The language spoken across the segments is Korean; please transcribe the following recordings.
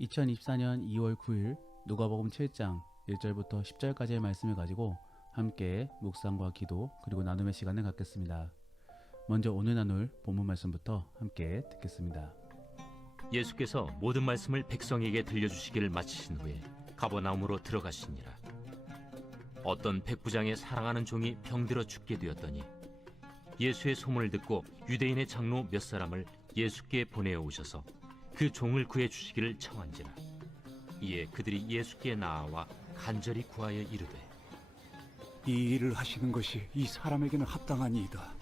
2024년 2월 9일 누가복음 7장 1절부터 10절까지의 말씀을 가지고 함께 묵상과 기도 그리고 나눔의 시간을 갖겠습니다. 먼저 오늘 나눌 본문 말씀부터 함께 듣겠습니다. 예수께서 모든 말씀을 백성에게 들려주시기를 마치신 후에 가버나움으로 들어가시니라. 어떤 백부장의 사랑하는 종이 병들어 죽게 되었더니 예수의 소문을 듣고 유대인의 장로 몇 사람을 예수께 보내어 오셔서 그 종을 구해 주시기를 청한지라. 이에 그들이 예수께 나아와 간절히 구하여 이르되, 이 일을 하시는 것이 이 사람에게는 합당하니이다.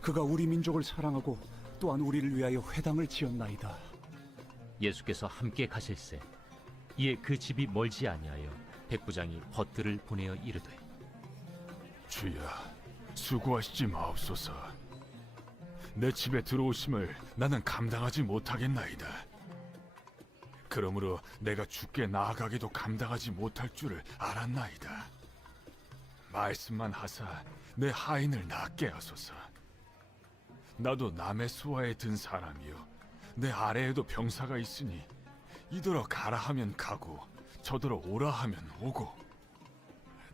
그가 우리 민족을 사랑하고 또한 우리를 위하여 회당을 지었나이다. 예수께서 함께 가실세. 이에 그 집이 멀지 아니하여 백부장이 벗들을 보내어 이르되, 주여, 수고하시지 마옵소서. 내 집에 들어오심을 나는 감당하지 못하겠나이다. 그러므로 내가 주께 나아가기도 감당하지 못할 줄을 알았나이다. 말씀만 하사 내 하인을 낫게 하소서. 나도 남의 수하에 든 사람이요, 내 아래에도 병사가 있으니 이더러 가라 하면 가고 저더러 오라 하면 오고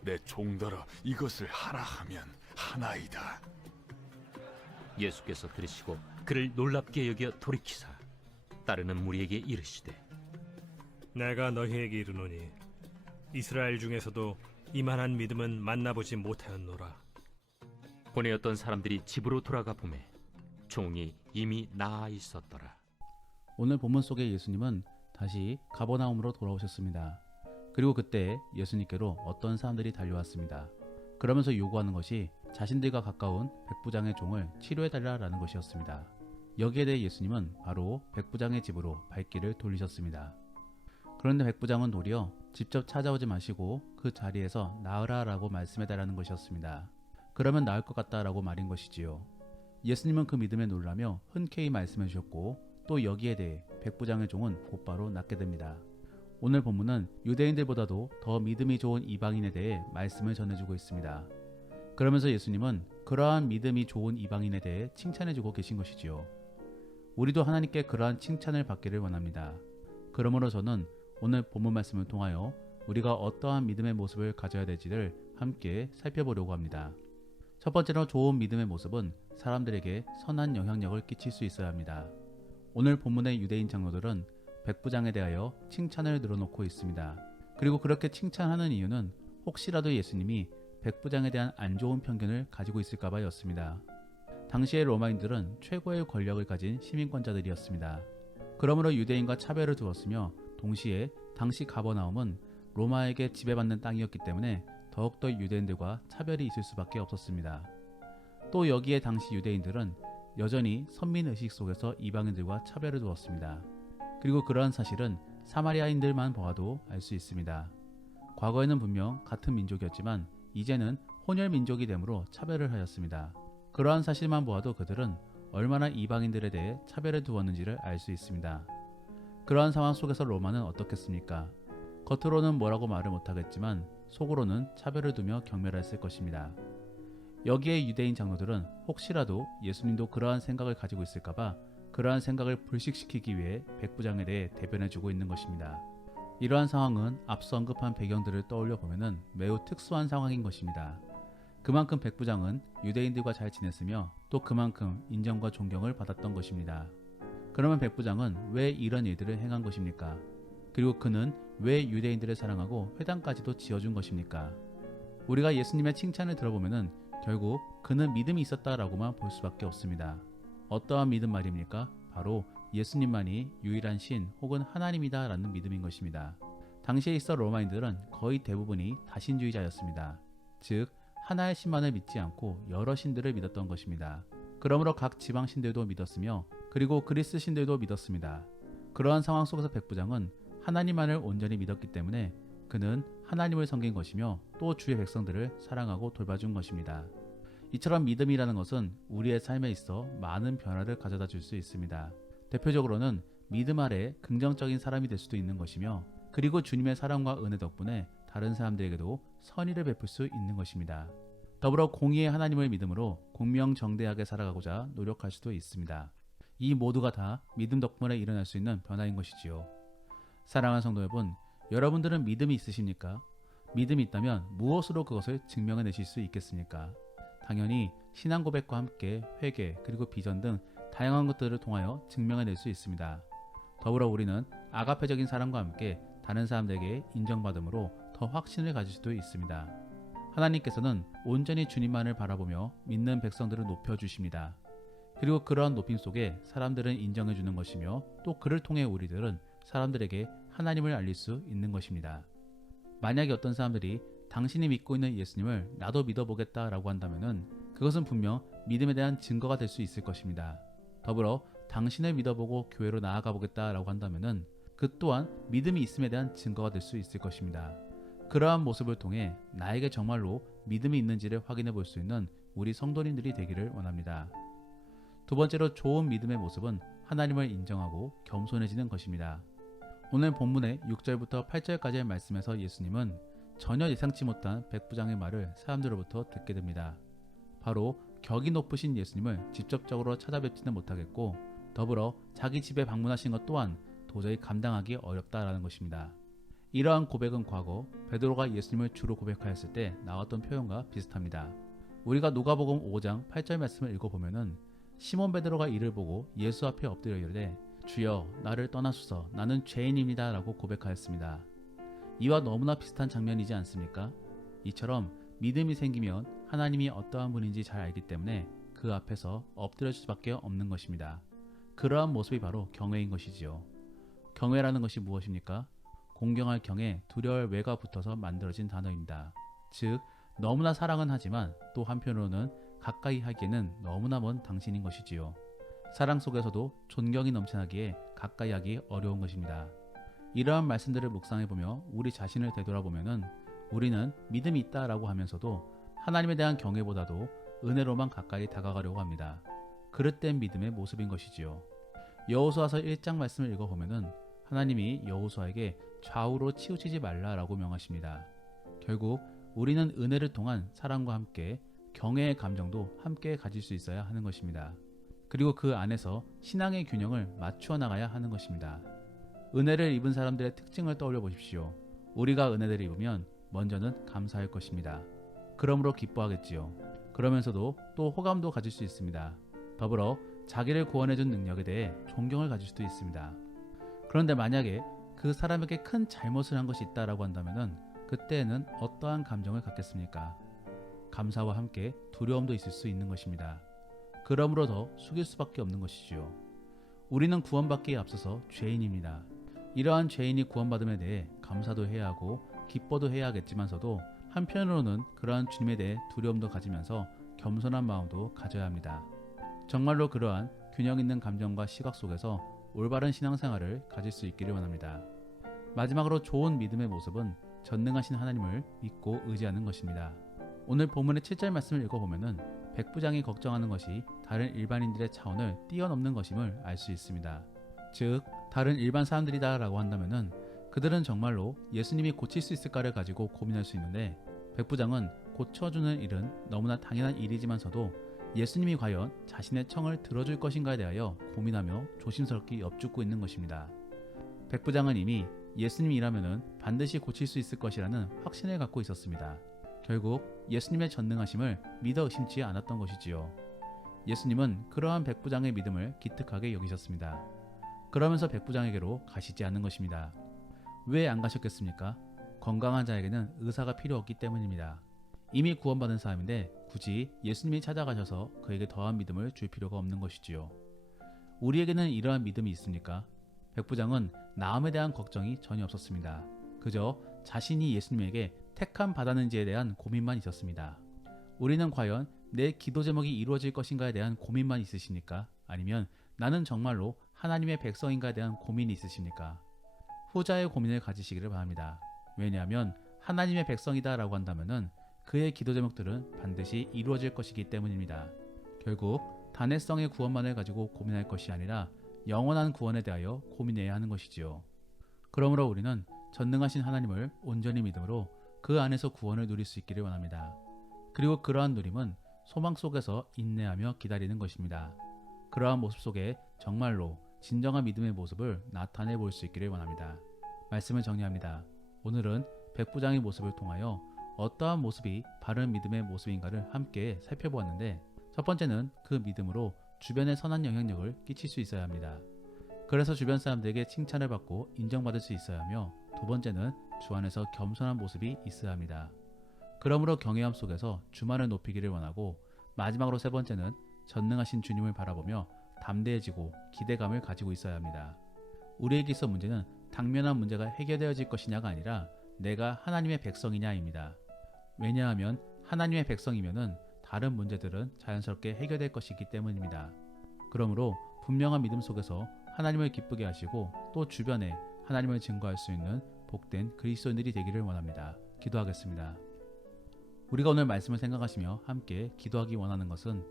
내 종더러 이것을 하라 하면 하나이다. 예수께서 들으시고 그를 놀랍게 여겨 돌이키사 따르는 무리에게 이르시되, 내가 너희에게 이르노니 이스라엘 중에서도 이만한 믿음은 만나보지 못하였노라. 보내었던 사람들이 집으로 돌아가 보매 종이 이미 나아 있었더라. 오늘 본문 속의 예수님은 다시 가버나움으로 돌아오셨습니다. 그리고 그때 예수님께로 어떤 사람들이 달려왔습니다. 그러면서 요구하는 것이 자신들과 가까운 백부장의 종을 치료해달라는 것이었습니다. 여기에 대해 예수님은 바로 백부장의 집으로 발길을 돌리셨습니다. 그런데 백부장은 도리어 직접 찾아오지 마시고 그 자리에서 나으라 라고 말씀해달라는 것이었습니다. 그러면 나을 것 같다라고 말인 것이지요. 예수님은 그 믿음에 놀라며 흔쾌히 말씀해 주셨고 또 여기에 대해 백부장의 종은 곧바로 낫게 됩니다. 오늘 본문은 유대인들보다도 더 믿음이 좋은 이방인에 대해 말씀을 전해주고 있습니다. 그러면서 예수님은 그러한 믿음이 좋은 이방인에 대해 칭찬해주고 계신 것이지요. 우리도 하나님께 그러한 칭찬을 받기를 원합니다. 그러므로 저는 오늘 본문 말씀을 통하여 우리가 어떠한 믿음의 모습을 가져야 될지를 함께 살펴보려고 합니다. 첫 번째로 좋은 믿음의 모습은 사람들에게 선한 영향력을 끼칠 수 있어야 합니다. 오늘 본문의 유대인 장로들은 백부장에 대하여 칭찬을 늘어놓고 있습니다. 그리고 그렇게 칭찬하는 이유는 혹시라도 예수님이 백부장에 대한 안 좋은 편견을 가지고 있을까봐 였습니다. 당시의 로마인들은 최고의 권력을 가진 시민권자들이었습니다. 그러므로 유대인과 차별을 두었으며 동시에 당시 가버나움은 로마에게 지배받는 땅이었기 때문에 더욱더 유대인들과 차별이 있을 수밖에 없었습니다. 또 여기에 당시 유대인들은 여전히 선민의식 속에서 이방인들과 차별을 두었습니다. 그리고 그러한 사실은 사마리아인들만 보아도 알 수 있습니다. 과거에는 분명 같은 민족이었지만 이제는 혼혈 민족이 되므로 차별을 하였습니다. 그러한 사실만 보아도 그들은 얼마나 이방인들에 대해 차별을 두었는지를 알 수 있습니다. 그러한 상황 속에서 로마는 어떻겠습니까? 겉으로는 뭐라고 말을 못하겠지만 속으로는 차별을 두며 경멸했을 것입니다. 여기에 유대인 장로들은 혹시라도 예수님도 그러한 생각을 가지고 있을까봐 그러한 생각을 불식시키기 위해 백부장에 대해 대변해주고 있는 것입니다. 이러한 상황은 앞서 언급한 배경들을 떠올려 보면 매우 특수한 상황인 것입니다. 그만큼 백부장은 유대인들과 잘 지냈으며 또 그만큼 인정과 존경을 받았던 것입니다. 그러면 백부장은 왜 이런 일들을 행한 것입니까? 그리고 그는 왜 유대인들을 사랑하고 회당까지도 지어준 것입니까? 우리가 예수님의 칭찬을 들어보면 결국 그는 믿음이 있었다라고만 볼 수밖에 없습니다. 어떠한 믿음 말입니까? 바로 예수님만이 유일한 신 혹은 하나님이다 라는 믿음인 것입니다. 당시에 있어 로마인들은 거의 대부분이 다신주의자였습니다. 즉 하나의 신만을 믿지 않고 여러 신들을 믿었던 것입니다. 그러므로 각 지방 신들도 믿었으며 그리고 그리스 신들도 믿었습니다. 그러한 상황 속에서 백부장은 하나님만을 온전히 믿었기 때문에 그는 하나님을 섬긴 것이며 또 주의 백성들을 사랑하고 돌봐준 것입니다. 이처럼 믿음이라는 것은 우리의 삶에 있어 많은 변화를 가져다 줄 수 있습니다. 대표적으로는 믿음 아래 긍정적인 사람이 될 수도 있는 것이며 그리고 주님의 사랑과 은혜 덕분에 다른 사람들에게도 선의를 베풀 수 있는 것입니다. 더불어 공의의 하나님을 믿음으로 공명정대하게 살아가고자 노력할 수도 있습니다. 이 모두가 다 믿음 덕분에 일어날 수 있는 변화인 것이지요. 사랑하는 성도 여러분, 여러분들은 믿음이 있으십니까? 믿음이 있다면 무엇으로 그것을 증명해내실 수 있겠습니까? 당연히 신앙 고백과 함께 회개 그리고 비전 등 다양한 것들을 통하여 증명해낼 수 있습니다. 더불어 우리는 아가페적인 사랑과 함께 다른 사람들에게 인정받음으로 더 확신을 가질 수도 있습니다. 하나님께서는 온전히 주님만을 바라보며 믿는 백성들을 높여주십니다. 그리고 그러한 높임 속에 사람들은 인정해주는 것이며 또 그를 통해 우리들은 사람들에게 하나님을 알릴 수 있는 것입니다. 만약에 어떤 사람들이 당신이 믿고 있는 예수님을 나도 믿어보겠다라고 한다면 그것은 분명 믿음에 대한 증거가 될 수 있을 것입니다. 더불어 당신을 믿어보고 교회로 나아가 보겠다라고 한다면 그 또한 믿음이 있음에 대한 증거가 될 수 있을 것입니다. 그러한 모습을 통해 나에게 정말로 믿음이 있는지를 확인해 볼 수 있는 우리 성도님들이 되기를 원합니다. 두 번째로 좋은 믿음의 모습은 하나님을 인정하고 겸손해지는 것입니다. 오늘 본문의 6절부터 8절까지의 말씀에서 예수님은 전혀 예상치 못한 백부장의 말을 사람들로부터 듣게 됩니다. 바로 격이 높으신 예수님을 직접적으로 찾아뵙지는 못하겠고 더불어 자기 집에 방문하신 것 또한 도저히 감당하기 어렵다라는 것입니다. 이러한 고백은 과거 베드로가 예수님을 주로 고백하였을 때 나왔던 표현과 비슷합니다. 우리가 누가복음 5장 8절 말씀을 읽어보면은 시몬 베드로가 이를 보고 예수 앞에 엎드려 이르되 주여 나를 떠나소서 나는 죄인입니다 라고 고백하였습니다. 이와 너무나 비슷한 장면이지 않습니까? 이처럼 믿음이 생기면 하나님이 어떠한 분인지 잘 알기 때문에 그 앞에서 엎드릴 수밖에 없는 것입니다. 그러한 모습이 바로 경외인 것이지요. 경외라는 것이 무엇입니까? 공경할 경에 두려울 외가 붙어서 만들어진 단어입니다. 즉 너무나 사랑은 하지만 또 한편으로는 가까이 하기에는 너무나 먼 당신인 것이지요. 사랑 속에서도 존경이 넘쳐나기에 가까이 하기 어려운 것입니다. 이러한 말씀들을 묵상해보며 우리 자신을 되돌아보면 우리는 믿음이 있다라고 하면서도 하나님에 대한 경외보다도 은혜로만 가까이 다가가려고 합니다. 그릇된 믿음의 모습인 것이지요. 여호수아서 1장 말씀을 읽어보면 하나님이 여호수아에게 좌우로 치우치지 말라라고 명하십니다. 결국 우리는 은혜를 통한 사랑과 함께 경외의 감정도 함께 가질 수 있어야 하는 것입니다. 그리고 그 안에서 신앙의 균형을 맞추어 나가야 하는 것입니다. 은혜를 입은 사람들의 특징을 떠올려 보십시오. 우리가 은혜를 입으면 먼저는 감사할 것입니다. 그러므로 기뻐하겠지요. 그러면서도 또 호감도 가질 수 있습니다. 더불어 자기를 구원해준 능력에 대해 존경을 가질 수도 있습니다. 그런데 만약에 그 사람에게 큰 잘못을 한 것이 있다라고 한다면 그때에는 어떠한 감정을 갖겠습니까? 감사와 함께 두려움도 있을 수 있는 것입니다. 그러므로 더 숙일 수밖에 없는 것이지요. 우리는 구원받기에 앞서서 죄인입니다. 이러한 죄인이 구원받음에 대해 감사도 해야 하고 기뻐도 해야 하겠지만서도 한편으로는 그러한 주님에 대해 두려움도 가지면서 겸손한 마음도 가져야 합니다. 정말로 그러한 균형 있는 감정과 시각 속에서 올바른 신앙생활을 가질 수 있기를 원합니다. 마지막으로 좋은 믿음의 모습은 전능하신 하나님을 믿고 의지하는 것입니다. 오늘 본문의 7절 말씀을 읽어보면 백부장이 걱정하는 것이 다른 일반인들의 차원을 뛰어넘는 것임을 알 수 있습니다. 즉 다른 일반 사람들이다 라고 한다면 그들은 정말로 예수님이 고칠 수 있을까를 가지고 고민할 수 있는데 백부장은 고쳐주는 일은 너무나 당연한 일이지만서도 예수님이 과연 자신의 청을 들어줄 것인가에 대하여 고민하며 조심스럽게 엿죽고 있는 것입니다. 백부장은 이미 예수님이라면 반드시 고칠 수 있을 것이라는 확신을 갖고 있었습니다. 결국 예수님의 전능하심을 믿어 의심치 않았던 것이지요. 예수님은 그러한 백부장의 믿음을 기특하게 여기셨습니다. 그러면서 백부장에게로 가시지 않는 것입니다. 왜 안 가셨겠습니까? 건강한 자에게는 의사가 필요 없기 때문입니다. 이미 구원받은 사람인데 굳이 예수님이 찾아가셔서 그에게 더한 믿음을 줄 필요가 없는 것이지요. 우리에게는 이러한 믿음이 있습니까? 백부장은 나음에 대한 걱정이 전혀 없었습니다. 그저 자신이 예수님에게 택함 받았는지에 대한 고민만 있었습니다. 우리는 과연 내 기도 제목이 이루어질 것인가에 대한 고민만 있으십니까? 아니면 나는 정말로 하나님의 백성인가에 대한 고민이 있으십니까? 후자의 고민을 가지시기를 바랍니다. 왜냐하면 하나님의 백성이다 라고 한다면 그의 기도 제목들은 반드시 이루어질 것이기 때문입니다. 결국 단회성의 구원만을 가지고 고민할 것이 아니라 영원한 구원에 대하여 고민해야 하는 것이지요. 그러므로 우리는 전능하신 하나님을 온전히 믿음으로 그 안에서 구원을 누릴 수 있기를 원합니다. 그리고 그러한 누림은 소망 속에서 인내하며 기다리는 것입니다. 그러한 모습 속에 정말로 진정한 믿음의 모습을 나타내 볼 수 있기를 원합니다. 말씀을 정리합니다. 오늘은 백부장의 모습을 통하여 어떠한 모습이 바른 믿음의 모습인가를 함께 살펴보았는데, 첫 번째는 그 믿음으로 주변에 선한 영향력을 끼칠 수 있어야 합니다. 그래서 주변 사람들에게 칭찬을 받고 인정받을 수 있어야 하며, 두 번째는 주 안에서 겸손한 모습이 있어야 합니다. 그러므로 경외함 속에서 주만을 높이기를 원하고, 마지막으로 세 번째는 전능하신 주님을 바라보며 담대해지고 기대감을 가지고 있어야 합니다. 우리에게 있어 문제는 당면한 문제가 해결되어질 것이냐가 아니라 내가 하나님의 백성이냐입니다. 왜냐하면 하나님의 백성이면은 다른 문제들은 자연스럽게 해결될 것이기 때문입니다. 그러므로 분명한 믿음 속에서 하나님을 기쁘게 하시고 또 주변에 하나님을 증거할 수 있는 복된 그리스도인들이 되기를 원합니다. 기도하겠습니다. 우리가 오늘 말씀을 생각하시며 함께 기도하기 원하는 것은,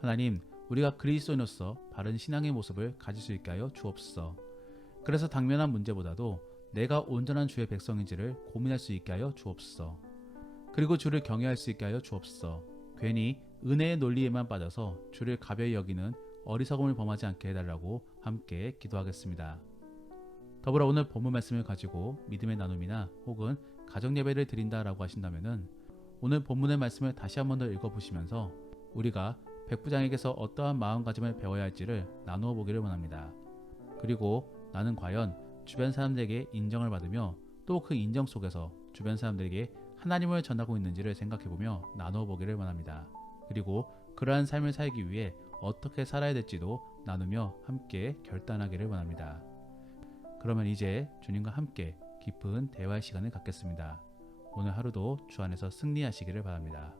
하나님, 우리가 그리스도인으로서 바른 신앙의 모습을 가질 수 있게 하여 주옵소서. 그래서 당면한 문제보다도 내가 온전한 주의 백성인지를 고민할 수 있게 하여 주옵소서. 그리고 주를 경외할 수 있게 하여 주옵소서. 괜히 은혜의 논리에만 빠져서 주를 가벼이 여기는 어리석음을 범하지 않게 해달라고 함께 기도하겠습니다. 더불어 오늘 본문 말씀을 가지고 믿음의 나눔이나 혹은 가정 예배를 드린다라고 하신다면은, 오늘 본문의 말씀을 다시 한 번 더 읽어보시면서 우리가 백부장에게서 어떠한 마음가짐을 배워야 할지를 나누어 보기를 원합니다. 그리고 나는 과연 주변 사람들에게 인정을 받으며 또 그 인정 속에서 주변 사람들에게 하나님을 전하고 있는지를 생각해보며 나누어 보기를 원합니다. 그리고 그러한 삶을 살기 위해 어떻게 살아야 될지도 나누며 함께 결단하기를 원합니다. 그러면 이제 주님과 함께 깊은 대화의 시간을 갖겠습니다. 오늘 하루도 주 안에서 승리하시기를 바랍니다.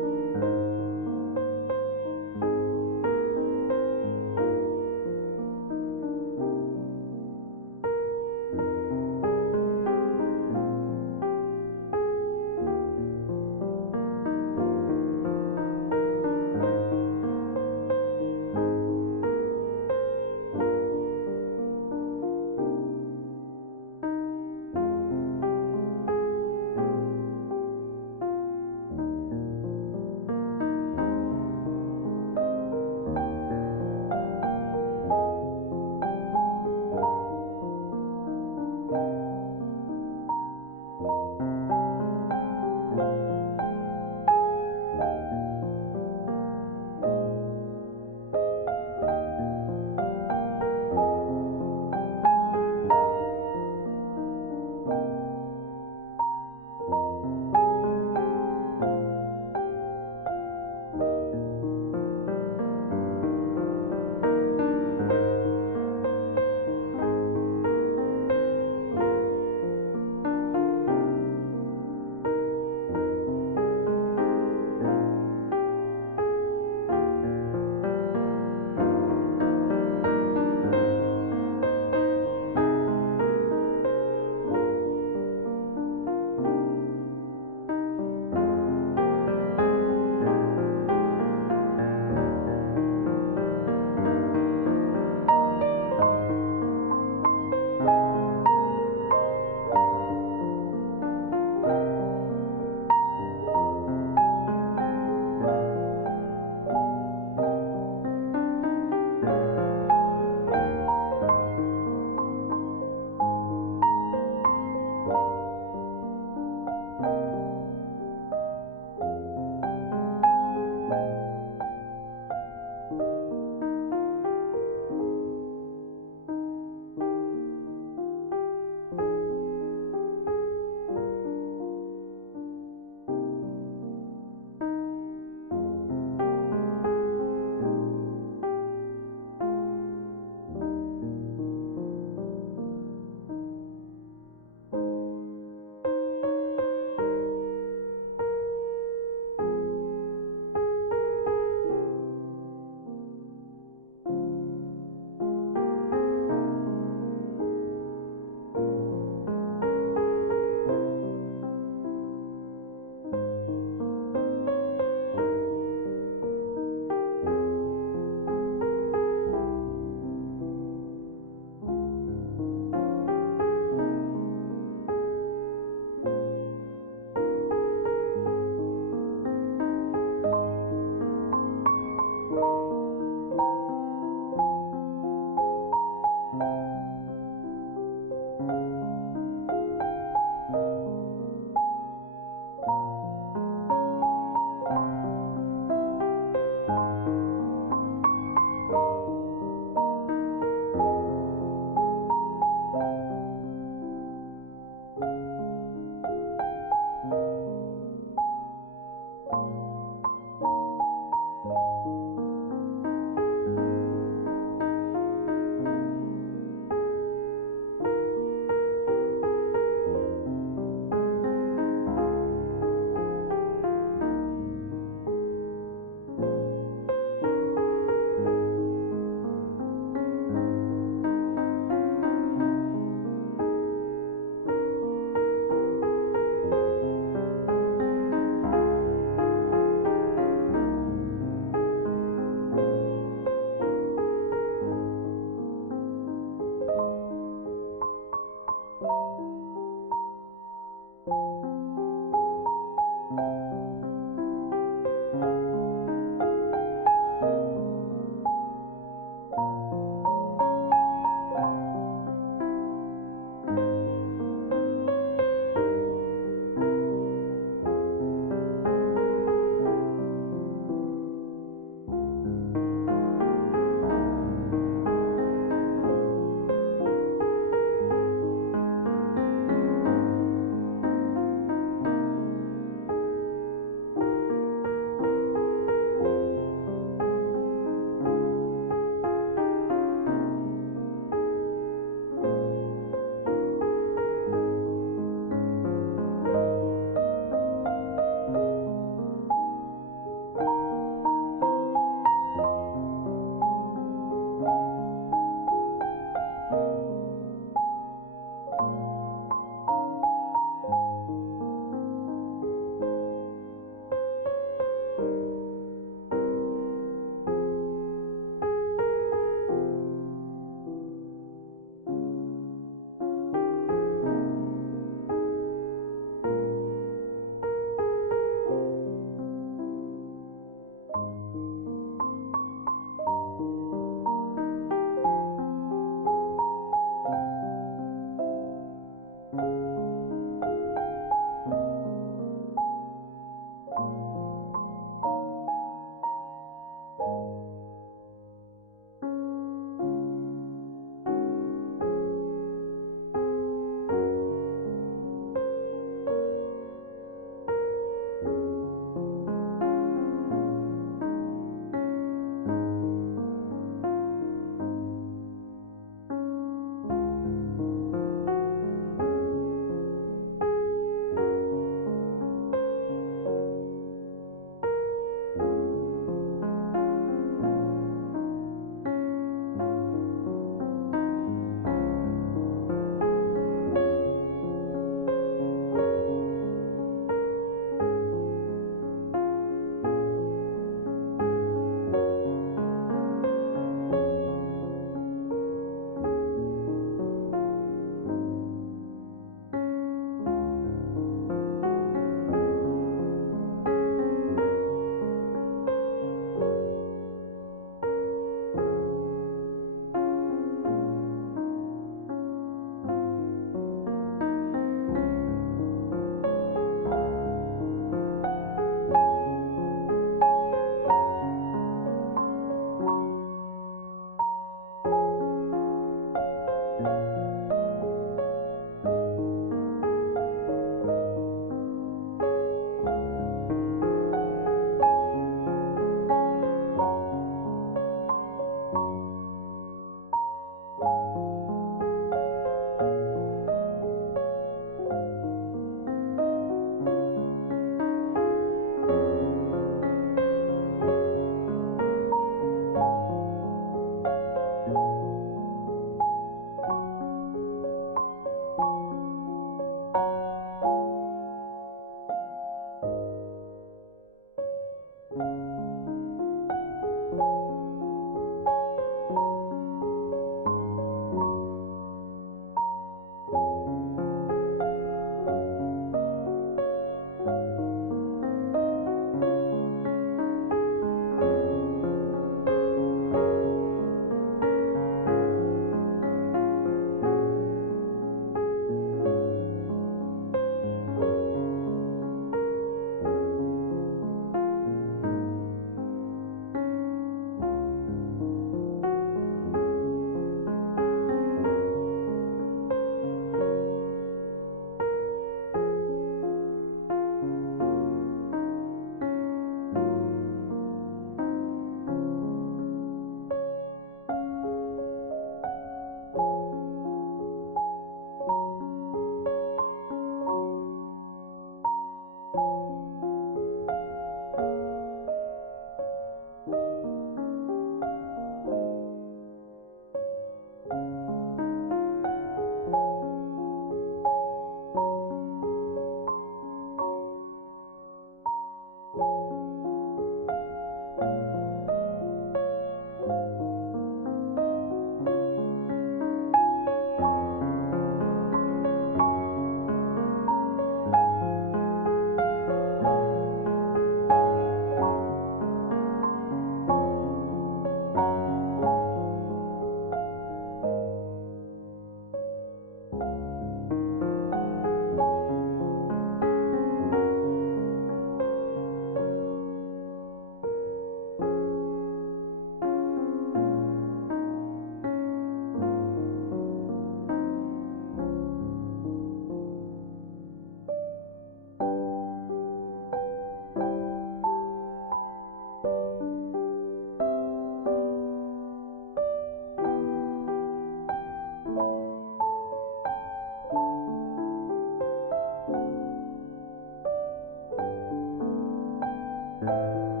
네.